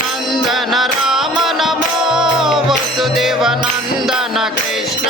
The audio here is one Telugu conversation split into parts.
నందన రామ నమో వసుదేవ నందన కృష్ణ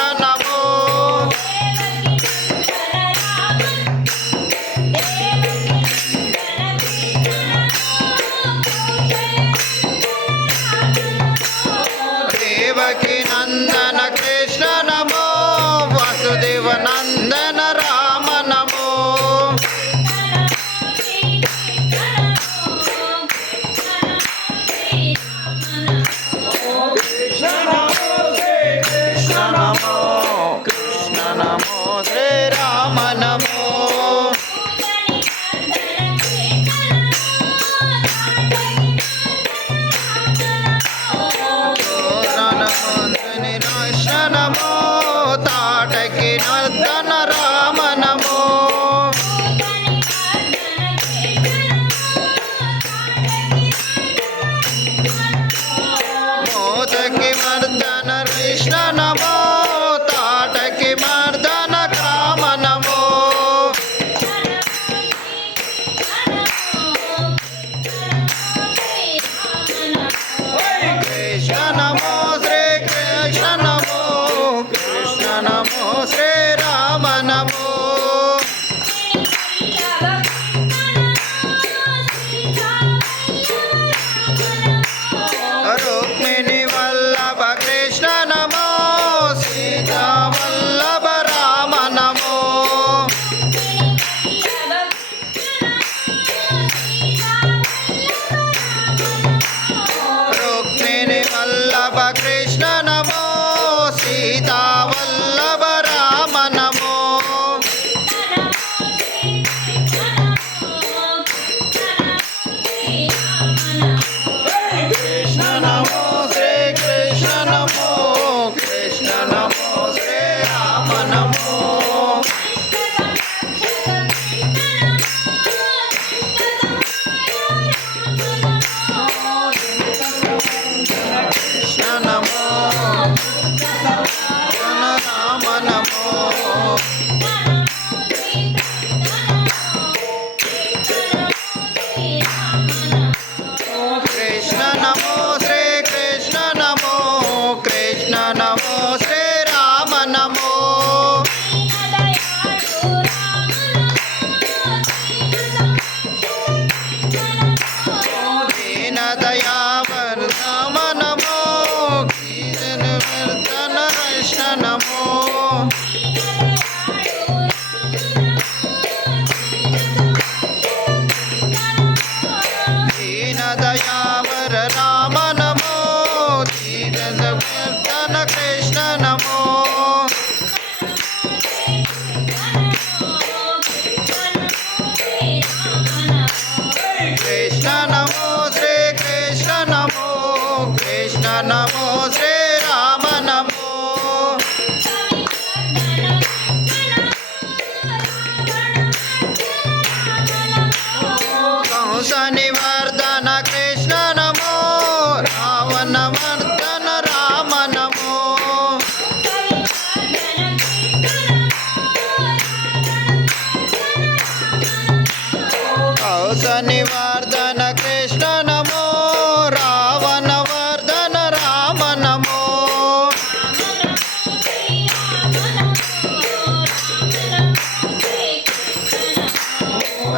Yeah.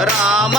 రామ